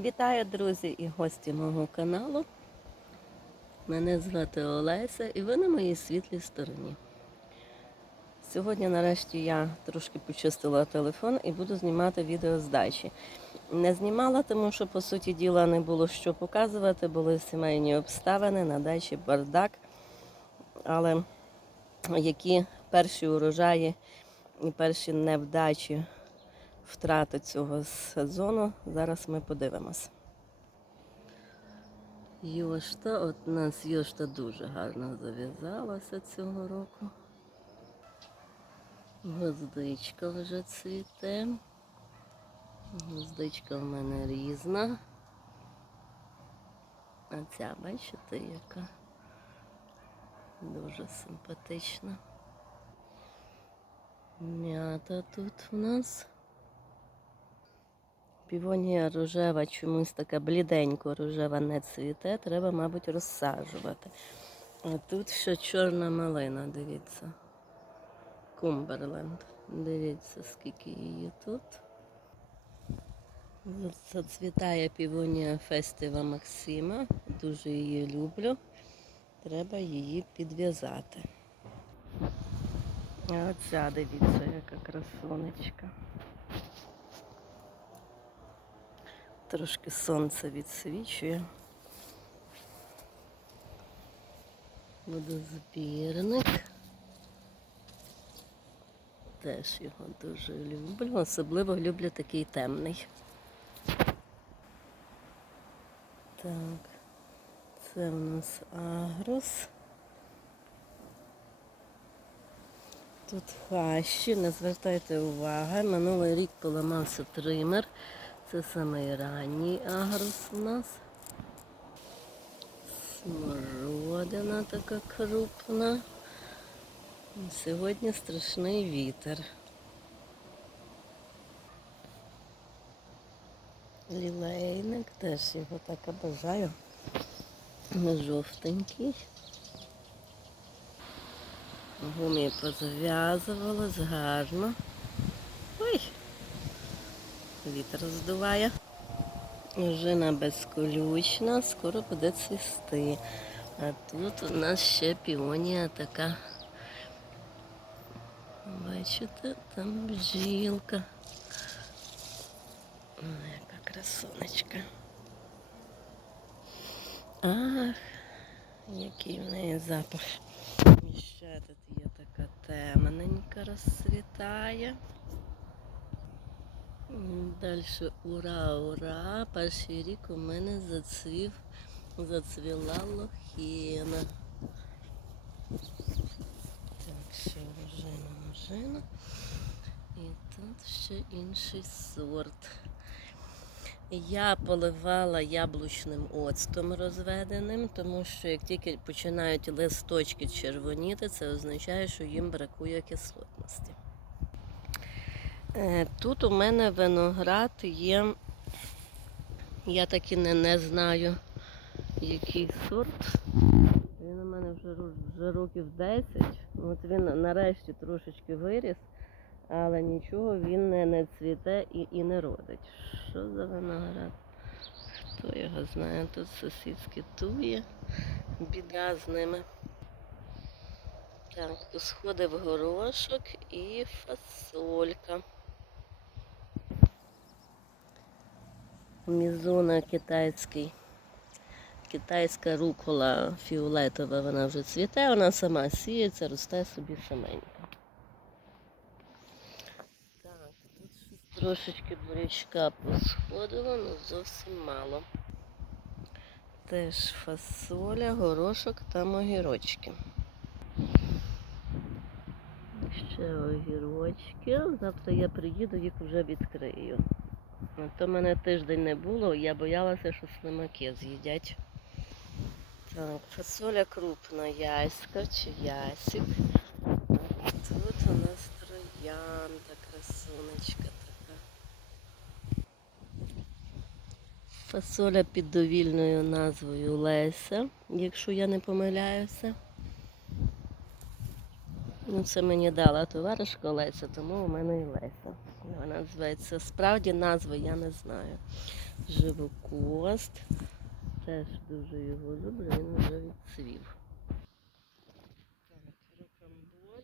Вітаю, друзі і гості мого каналу. Мене звати Олеся і ви на моїй світлій стороні. Сьогодні, нарешті, я трошки почистила телефон і буду знімати відео з дачі. Не знімала, тому що, по суті діла, не було що показувати, були сімейні обставини, на дачі бардак. Але які перші урожаї і перші невдачі втрати цього сезону. Зараз ми подивимось. Йошта, от у нас йошта дуже гарно зав'язалася цього року. Гвоздичка вже цвіте. Гвоздичка в мене різна. А ця, бачите, яка дуже симпатична. М'ята тут у нас. Півонія рожева, чомусь така бліденько рожева не цвіте, треба, мабуть, розсаджувати. А тут ще чорна малина, дивіться. Кумберленд. Дивіться, скільки її тут. Зацвітає півонія фестива Максима. Дуже її люблю. Треба її підв'язати. А оця, дивіться, яка красунечка. Трошки сонце відсвічує. Водозбірник. Теж його дуже люблю. Особливо люблю такий темний. Так, це у нас агрос. Тут хащі, не звертайте уваги. Минулий рік поламався тример. Це самий ранній агрос у нас. Смородина така крупна. Сьогодні страшний вітер. Лілейник, теж його так обожаю. Жовтенький. Гумі позав'язувалась гарно. Вітер здуває. Жина безколючна, скоро буде цвісти. А тут у нас ще піонія така. Бачите, там бджілка. Ой, яка красунечка. Ах, який в неї запах. І ще тут є така темненька розцвітає. Далі ура, ура! Перший рік у мене зацвів, зацвіла лохіна. Так, ще ожина, ожина. І тут ще інший сорт. Я поливала яблучним оцтом розведеним, тому що як тільки починають листочки червоніти, це означає, що їм бракує кислотності. Е, Тут у мене виноград є, я так і не, не знаю, який сорт. Він у мене вже, вже років 10. От він нарешті трошечки виріс, але нічого він не, не цвіте і, і не родить. Що за виноград? Хто його знає? Тут сусідські тує, біда з ними. Так, сходив горошок і фасолька. Мізуна китайський. Китайська рукола фіолетова, вона вже цвіте, вона сама сіється, росте собі саменька. Так, тут трошечки бурячка посходило, але зовсім мало. Теж фасоля, горошок та огірочки. Ще огірочки. Завтра я приїду, їх вже відкрию. То мене тиждень не було, я боялася, що слимаки з'їдять. Так, фасоля крупна, яська чи ясик. А тут у нас троянда, красунечка така. Фасоля під довільною назвою Леся, якщо я не помиляюся. Ну, це мені дала товаришка Леся, тому у мене і Леся. Вона називається. Справді назви я не знаю. живокост. Теж дуже його люблю, він вже відцвів. Так,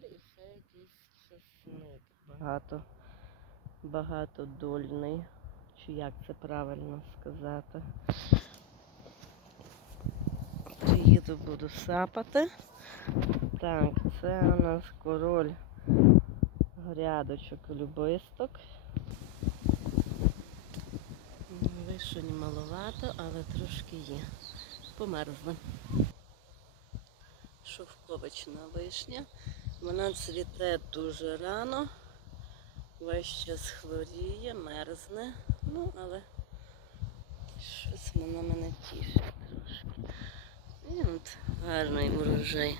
і ще якийсь часник. Багато, багатодольний. Чи як це правильно сказати? Приїду, буду сапати. Так, це у нас король грядочок любисток. Вишень маловато, але трошки є. Померзли. Шовковична вишня. Вона цвіте дуже рано. Весь час хворіє, мерзне. Ну, але щось вона мене тішить трошки. І от гарний урожай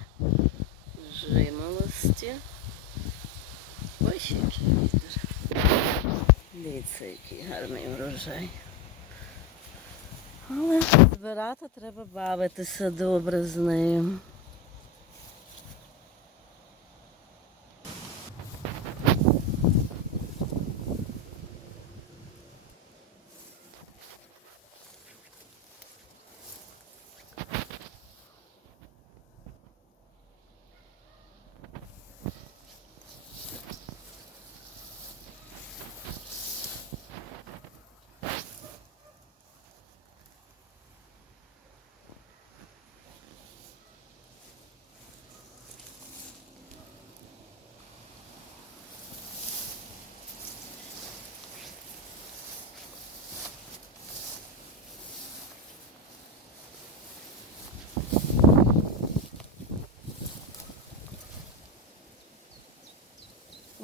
жимолості. Ось який вітер. Дивіться, який гарний врожай. Але збирати треба бавитися добре з нею.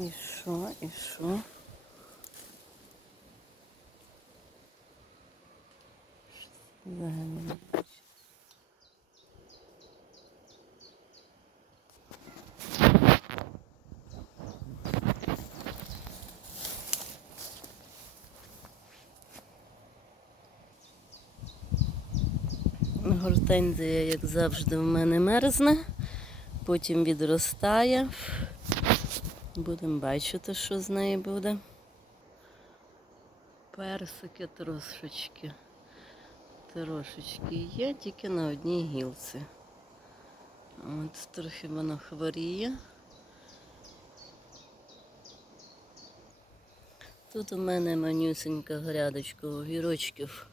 І що, і що? Взагалі. Гортензія, як завжди, в мене мерзне, потім відростає. Будемо бачити, що з неї буде. Персики трошечки. Трошечки є, тільки на одній гілці. От трохи воно хворіє. Тут у мене манюсенька грядочка огірочків.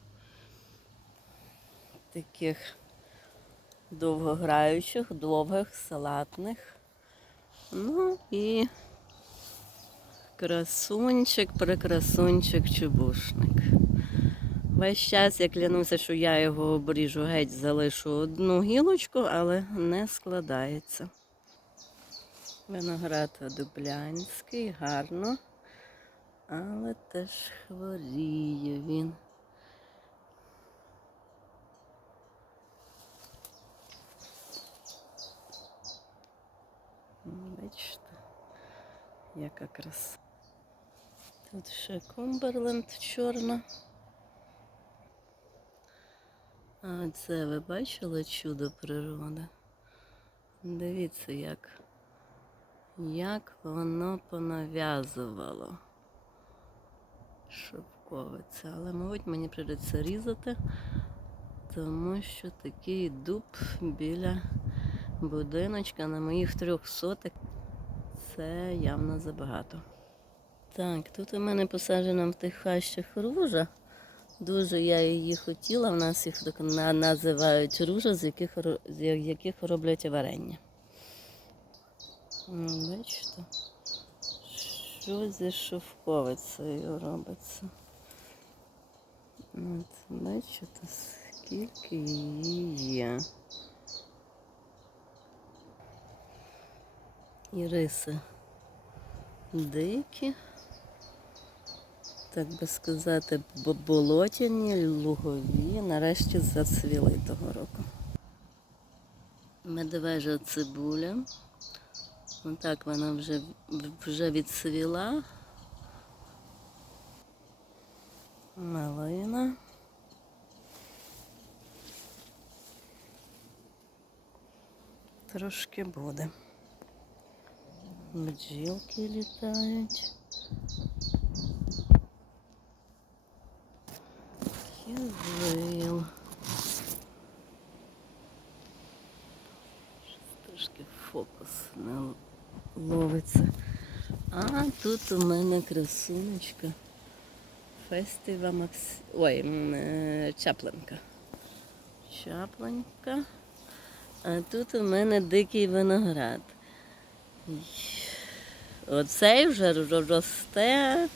Таких довгограючих, довгих, салатних. Ну і красунчик, прекрасунчик, чубушник. Весь час я клянуся, що я його обріжу геть, залишу одну гілочку, але не складається. Виноград дублянський, гарно, але теж хворіє він. Бачите, яка краса. Тут ще Кумберленд чорна. А це ви бачили чудо природи? Дивіться, як, як воно понав'язувало шовковиця. Але, мабуть, мені прийдеться різати, тому що такий дуб біля будиночка на моїх трьох соток. Це явно забагато. Так, тут у мене посаджена в тих хащах ружа. Дуже я її хотіла. В нас їх називають ружа, з яких, з яких роблять варення. Бачите? Що зі шовковицею робиться? От, бачите, скільки її є. І риси дикі, так би сказати, болотяні, лугові, нарешті зацвіли того року. Медвежа цибуля. Отак вона вже, вже відцвіла. Малина. Трошки буде. Бджілки літають. Щось Трошки фокус не ловиться. А тут у мене красунечка. Фестива Макс... Ой, е, Чаплинка. Чаплинка. А тут у мене дикий виноград. Оцей вже росте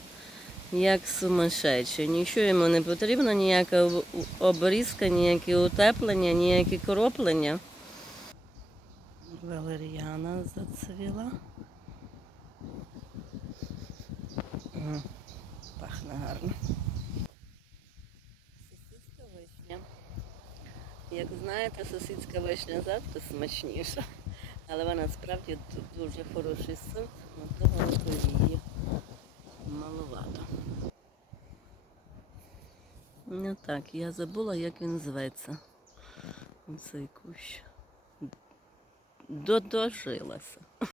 як сумасшедший. Нічого йому не потрібно, ніяка обрізка, ніякі утеплення, ніякі кроплення. Валеріана зацвіла. Пахне гарно. Сусідська вишня. Як знаєте, сусідська вишня завжди смачніша. Але вона справді ду- дуже хороший сорт, того року її маловато. Ну так, я забула, як він зветься. Цей кущ. Додожилася.